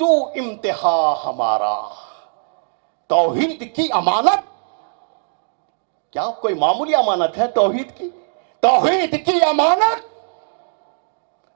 تو امتحا ہمارا توحید کی امانت کیا کوئی معمولی امانت ہے توحید کی امانت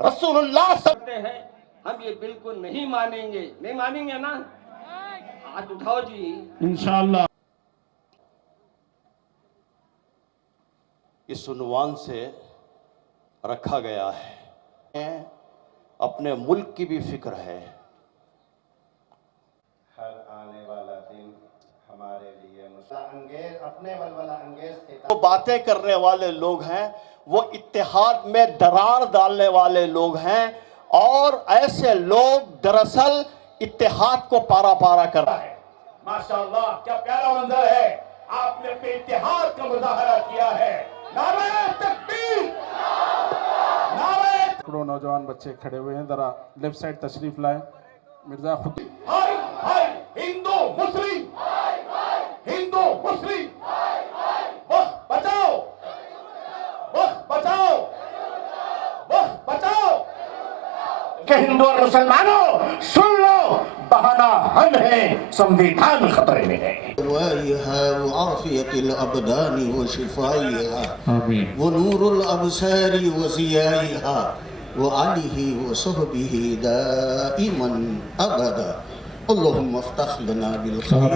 رسول اللہ کرتے ہیں ہم یہ بالکل نہیں مانیں گے نا ہاتھ اٹھاؤ جی انشاءاللہ اس عنوان سے رکھا گیا ہے اپنے ملک کی بھی فکر ہے ہر آنے والا دن ہمارے لیے اپنے ولولہ انگیز وہ باتیں کرنے والے لوگ ہیں وہ اتحاد میں درار ڈالنے والے لوگ ہیں اور ایسے لوگ دراصل اتحاد کو پارا پارا کر رہا ہے ماشاءاللہ کیا پیارا منظر ہے آپ نے اپنے اتحاد کا مظاہرہ کیا ہے نعرہ تکبیر نعرہ سینکڑوں نوجوان بچے کھڑے ہوئے ہیں، ذرا لیفٹ سائڈ تشریف لائیں مرزا خود ہائے ہائے ہندو مسلم وقت بچاؤ کہ ہندو اور مسلمانوں سن لو بہانہ ہم ہیں سمویدھان خطرے میں ہے دوائها وعافية الأبدان وشفائها ونور الأبصار وزيائها وعليه وصحبه دائما أبدا اللهم افتح لنا بالخير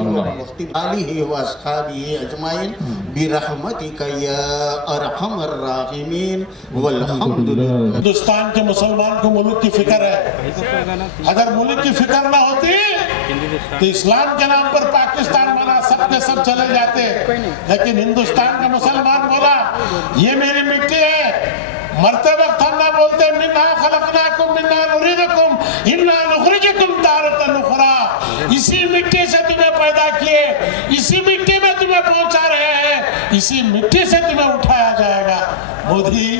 اللهم اختم عليه وأصحابه أجمعين برحمتك يا أرحم الراحمين والحمد لله. ہندوستان کے مسلمان کو ملک کی فکر ہے، اگر ملک کی فکر نہ ہوتی تو اسلام کے نام پر پاکستان بنا سب کے سب چلے جاتے، لیکن ہندوستان کا مسلمان بولا یہ میری مٹی ہے، مرتے وقت ہم نہ بولتے منہا خلقناکم منہا نریدکم انا نخرجکم تارۃ اخری، اسی مٹی سے تمہیں پیدا کیے، اسی مٹی میں تمہیں پہنچا رہے ہیں، اسی مٹی سے تمہیں اٹھایا جائے گا. مودی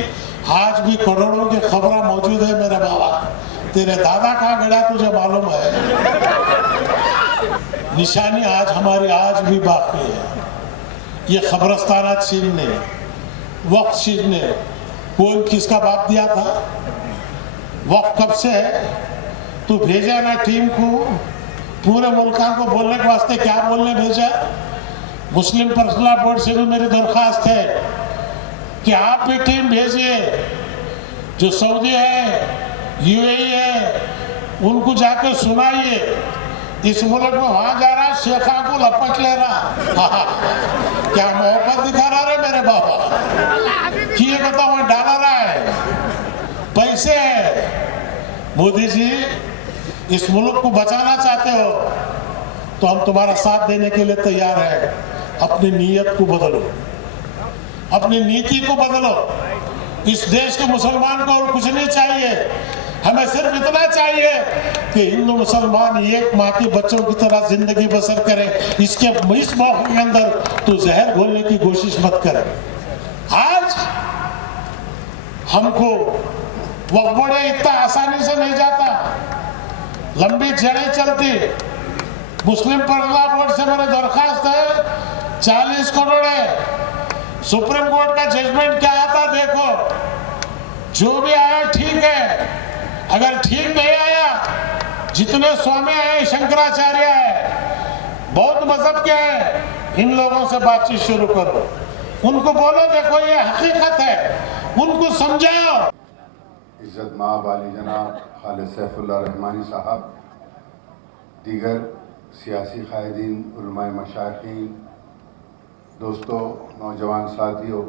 آج بھی کروڑوں کی خبریں موجود ہے میرے بابا، تیرے دادا کہاں گیا تجھے معلوم ہے، نشانی آج ہماری آج بھی باقی ہے. یہ قبرستانات چھیننے وقت چھیننے کون کس کا باپ دیا تھا؟ وقت کب سے ہے؟ تو بھیجا نا ٹیم کو پورے ملکان کو بولنے کے واسطے، کیا بولنے بھیجا؟ مسلم پرسنل بورڈ سے بھی میری درخواست ہے کہ آپ بھی ٹیم بھیجئے، جو سعودی ہے یو اے ای ہے ان کو جا کے سنائیے اس ملک میں وہاں جا رہا شیخاں کو لپٹ لے رہا کیا محبت دکھا رہا ہے میرے بابا کہ یہ کہتا وہ ڈالا رہا ہے پیسے ہے. مودی جی اس ملک کو بچانا چاہتے ہو تو ہم تمہارا ساتھ دینے کے لیے تیار ہیں. اپنی نیت کو بدلو، اپنی نیتی کو بدلو. اس دیش کے مسلمان کو اور کچھ نہیں چاہیے، ہمیں صرف اتنا چاہیے کہ ہندو مسلمان ایک ماں کے بچوں کی طرح زندگی بسر کرے. اس موقع کے اندر تو زہر گھولنے کی کوشش مت کرے. آج ہم کو وقت بڑے اتنا آسانی سے نہیں جاتا، لمبی جڑیں چلتی. مسلم پرسنل بورڈ سے میرے درخواست ہے 40 کروڑ ہے، سپریم کورٹ کا ججمنٹ کیا آتا دیکھو، جو بھی آیا ٹھیک ہے، اگر ٹھیک نہیں آیا جتنے سوامی آئے شنکراچاریہ ہے بودھ مذہب کے ہیں، ان لوگوں سے بات چیت شروع کرو، ان کو بولو دیکھو یہ حقیقت ہے، ان کو سمجھاؤ. عزت مآب علی جناب خالد سیف اللہ رحمانی صاحب، دیگر سیاسی قائدین، علماء مشائخین، دوستوں، نوجوان ساتھیوں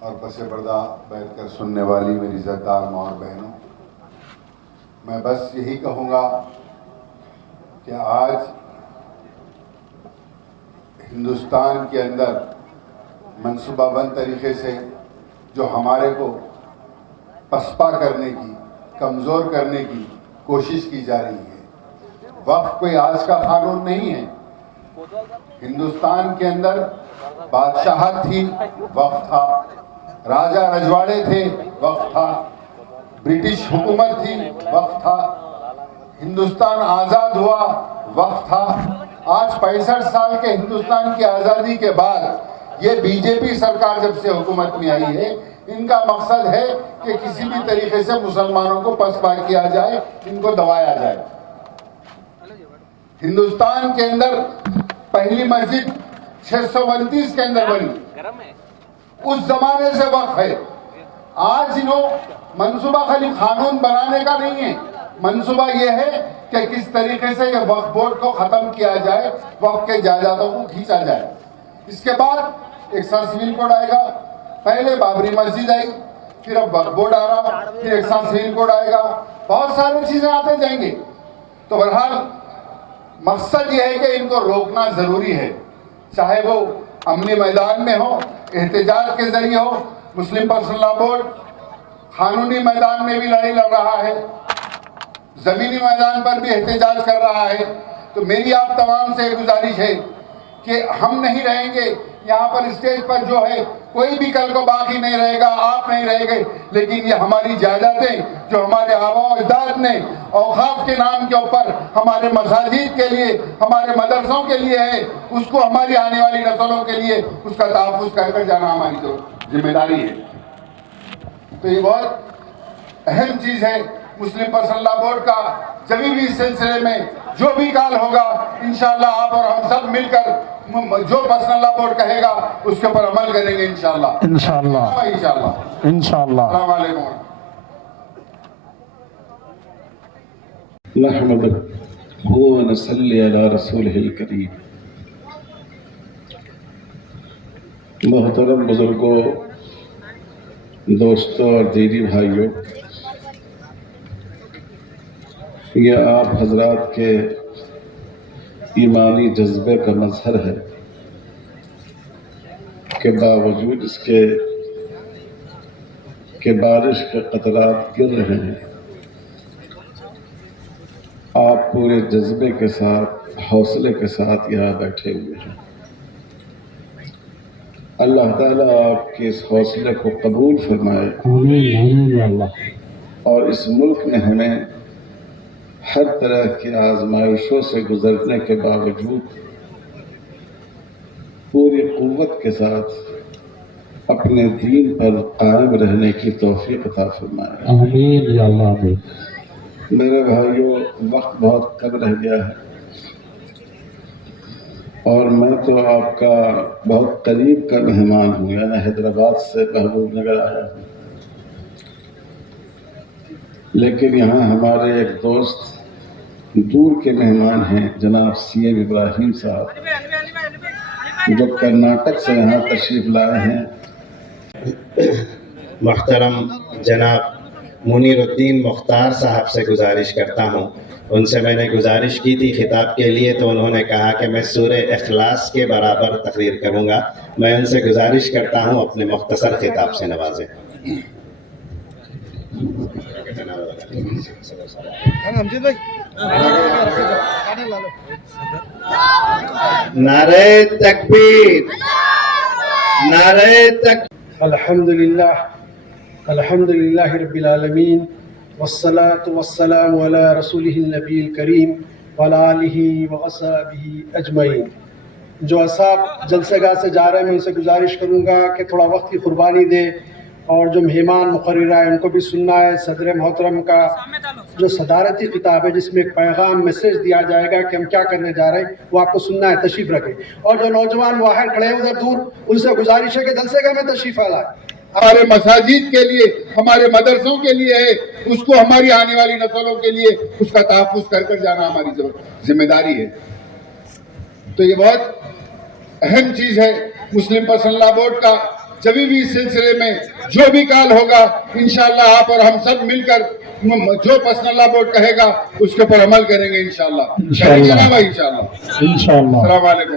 اور پس پردہ بیٹھ کر سننے والی میری عزتدار ماں اور بہنوں، میں بس یہی کہوں گا کہ آج ہندوستان کے اندر منصوبہ بند طریقے سے جو ہمارے کو پسپا کرنے کی، کمزور کرنے کی کوشش کی جا رہی ہے. وقت کوئی آج کا قانون نہیں ہے. ہندوستان کے اندر بادشاہت تھی، وقت تھا، راجہ رجواڑے تھے، وقت تھا، برٹش حکومت تھی، وقت تھا، ہندوستان آزاد ہوا، وقت تھا. آج 65 سال کے ہندوستان کی آزادی کے بعد یہ بی جے پی سرکار جب سے حکومت میں آئی ہے، ان کا مقصد ہے کہ کسی بھی طریقے سے مسلمانوں کو پسپا کیا جائے، ان کو دبایا جائے۔ ہندوستان کے اندر پہلی مسجد 629 کے اندر بنی، اس زمانے سے وقف ہے۔ آج منصوبہ خالی قانون بنانے کا نہیں ہے، منصوبہ یہ ہے کہ کس طریقے سے یہ وقف بورڈ کو ختم کیا جائے، وقف کے جائیدادوں کو کھینچا جائے۔ اس کے بعد ایک سال سول کوڈ آئے گا، پہلے بابری مسجد آئی، پھر اب وقف بورڈ آ رہا، پھر ایک سال سول کوڈ آئے گا، بہت ساری چیزیں آتے جائیں گے۔ تو بہرحال مقصد یہ ہے کہ ان کو روکنا ضروری ہے، چاہے وہ عملی میدان میں ہو، احتجاج کے ذریعے ہو۔ مسلم پرسنل لا بورڈ قانونی میدان میں بھی لڑائی لڑ رہا ہے، زمینی میدان پر بھی احتجاج کر رہا ہے۔ تو میری آپ تمام سے گزارش ہے کہ ہم نہیں رہیں گے یہاں پر، اسٹیج پر جو ہے کوئی بھی کل کو باقی نہیں رہے گا، آپ نہیں رہے گے، لیکن یہ ہماری جائیدادیں جو ہمارے آباء و اجداد نے اوقاف کے نام کے اوپر ہمارے مساجد کے لیے، ہمارے مدرسوں کے لیے ہے، اس کو ہماری آنے والی نسلوں کے لیے اس کا تحفظ کر جانا ہماری ذمہ داری ہے۔ تو یہ بہت اہم چیز ہے مسلم پرسنل لا بورڈ کا۔ جبھی بھی اس سلسلے میں جو بھی کال ہوگا، انشاءاللہ آپ اور ہم سب مل کر جو پرسنل لا بورڈ کہے گا اس کے اوپر عمل کریں گے انشاءاللہ۔ انشاءاللہ۔ السلام علیکم۔ نحمدہ ونصلی علی رسولہ الکریم۔ محترم بزرگوں، دوستوں اور دینی بھائیوں، یہ آپ حضرات کے ایمانی جذبے کا مظہر ہے کہ باوجود اس کے کہ بارش کے قطرات گر رہے ہیں، آپ پورے جذبے کے ساتھ، حوصلے کے ساتھ یہاں بیٹھے ہوئے ہیں۔ اللہ تعالیٰ آپ کے اس حوصلے کو قبول فرمائے اور اس ملک میں ہمیں ہر طرح کی آزمائشوں سے گزرنے کے باوجود پوری قوت کے ساتھ اپنے دین پر قائم رہنے کی توفیق عطا فرمائے۔ آمین یا اللہ آمین۔ میرے بھائیوں، وقت بہت کم رہ گیا ہے اور میں تو آپ کا بہت قریب کا مہمان ہوں، یعنی حیدرآباد سے محبوب نگر آیا ہوں، لیکن یہاں ہمارے ایک دوست دور کے مہمان ہیں، جناب سی ایم ابراہیم صاحب، جو کرناٹک سے یہاں تشریف لائے ہیں۔ محترم جناب منیر الدین مختار صاحب سے گزارش کرتا ہوں، ان سے میں نے گزارش کی تھی خطاب کے لیے، تو انہوں نے کہا کہ میں سورہ اخلاص کے برابر تقریر کروں گا۔ میں ان سے گزارش کرتا ہوں اپنے مختصر خطاب سے نوازیں۔ نعرہ تکبیر، نعرہ تکبیر۔ الحمدللہ رب العالمین، والصلاة والسلام علی رسولہ النبی الکریم وعلی آلہ وصحبہ اجمعین۔ جو اصحاب جلسہ گاہ سے جا رہے ہیں، میں ان سے گزارش کروں گا کہ تھوڑا وقت کی قربانی دے، اور جو مہمان مقررہ ہیں ان کو بھی سننا ہے۔ صدر محترم کا جو صدارتی خطاب ہے، جس میں ایک پیغام میسیج دیا جائے گا کہ ہم کیا کرنے جا رہے ہیں، وہ آپ کو سننا ہے، تشریف رکھیں۔ اور جو نوجوان باہر کھڑے ہیں ادھر دور، ان سے گزارش ہے کہ جلسے گاہ میں تشریف لائیں۔ ہمارے مساجد کے لیے، ہمارے مدرسوں کے لیے ہے، اس کو ہماری آنے والی نسلوں کے لیے اس کا تحفظ کر جانا ہماری ذمہ داری ہے۔ تو یہ بہت اہم چیز ہے مسلم پرسنل لا بورڈ کا۔ جبھی بھی اس سلسلے میں جو بھی کال ہوگا، انشاءاللہ آپ اور ہم سب مل کر جو پرسنل لا بورڈ کہے گا اس کے اوپر عمل کریں گے انشاءاللہ۔ انشاءاللہ۔ السلام علیکم۔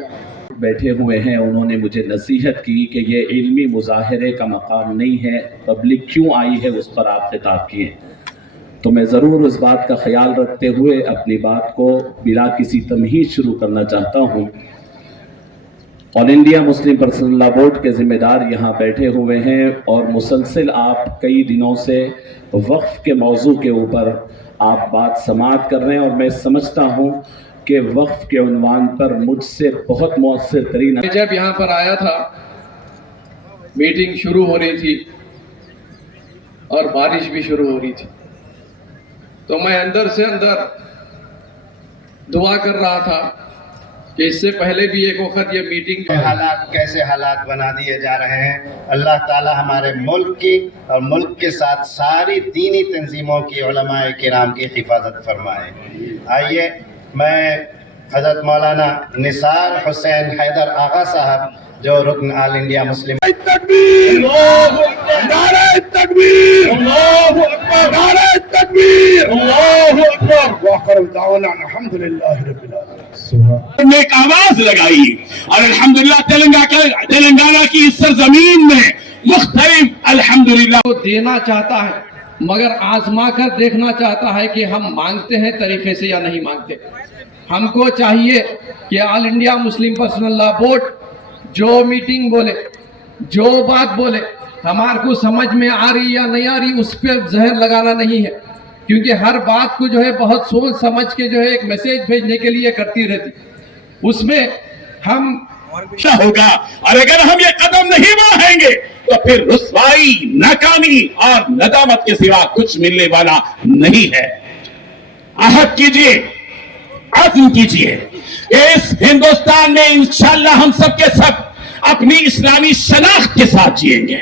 بیٹھے ہوئے ہیں، انہوں نے مجھے نصیحت کی کہ یہ علمی مظاہرے کا مقام نہیں ہے، پبلک کیوں آئی ہے اس پر آپ خطاب کیے۔ تو میں ضرور اس بات کا خیال رکھتے ہوئے اپنی بات کو بلا کسی تمہید شروع کرنا چاہتا ہوں۔ آل انڈیا مسلم پرسنل لا بورڈ کے ذمہ دار یہاں بیٹھے ہوئے ہیں، اور مسلسل آپ کئی دنوں سے وقف کے موضوع کے اوپر آپ بات سماعت کر رہے ہیں، اور میں سمجھتا ہوں کہ وقف کے عنوان پر مجھ سے بہت مؤثر ترین جب یہاں پر آیا تھا، میٹنگ شروع ہو رہی تھی اور بارش بھی شروع ہو رہی تھی، تو میں اندر سے اندر دعا کر رہا تھا کہ اس سے پہلے بھی ایک وقت یہ میٹنگ حالات کیسے حالات بنا دیے جا رہے ہیں. اللہ تعالی ہمارے ملک کی اور ملک کے ساتھ ساری دینی تنظیموں کی علماء کرام کی حفاظت فرمائے. آئیے میں حضرت مولانا نثار حسین حیدر آغا صاحب جو رکن آل انڈیا مسلم ایک آواز لگائی اور الحمدللہ تلنگانہ کی اس سرزمین میں مختلف الحمدللہ کو دینا چاہتا ہے، مگر آزما کر دیکھنا چاہتا ہے کہ ہم مانگتے ہیں طریقے سے یا نہیں مانگتے. ہم کو چاہیے کہ آل انڈیا مسلم پرسنل لا بورڈ جو میٹنگ بولے، جو بات بولے، ہمارے کو سمجھ میں آ رہی یا نہیں آ رہی اس پہ زہر لگانا نہیں ہے، کیونکہ ہر بات کو جو ہے بہت سوچ سمجھ کے جو ہے ایک میسیج بھیجنے کے لیے کرتی رہتی. اس میں ہم ہوگا، اور اگر ہم یہ قدم نہیں بڑھائیں گے تو پھر رسوائی، ناکامی اور ندامت کے سوا کچھ ملنے والا نہیں ہے. عہد کیجئے، عزم کیجئے کہ اس ہندوستان میں انشاءاللہ ہم سب کے سب اپنی اسلامی شناخت کے ساتھ جئیں گے.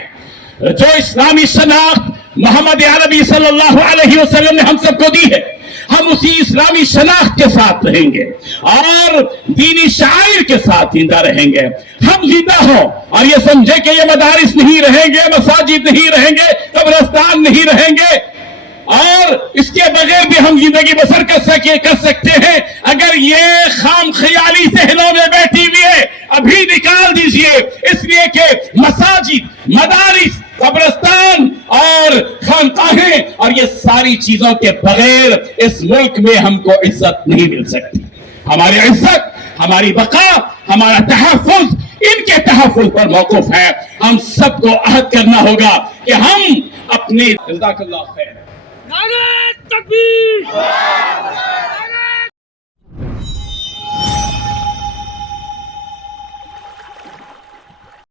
جو اسلامی شناخت محمد عربی صلی اللہ علیہ وسلم نے ہم سب کو دی ہے، ہم اسی اسلامی شناخت کے ساتھ رہیں گے اور دینی شعائر کے ساتھ زندہ رہیں گے. ہم زندہ ہوں اور یہ سمجھے کہ یہ مدارس نہیں رہیں گے، مساجد نہیں رہیں گے، قبرستان نہیں رہیں گے، اور اس کے بغیر بھی ہم زندگی بسر کر سکتے ہیں. اگر یہ خام خیالی ذہنوں میں بیٹھی ہوئی ہے، ابھی نکال دیجئے، اس لیے کہ مساجد، مدارس، قبرستان اور خانقاہیں اور یہ ساری چیزوں کے بغیر اس ملک میں ہم کو عزت نہیں مل سکتی. ہماری عزت، ہماری بقا، ہمارا تحفظ ان کے تحفظ پر موقوف ہے. ہم سب کو عہد کرنا ہوگا کہ ہم اپنے جزاک اللہ خیر. نعرہ تکبیر!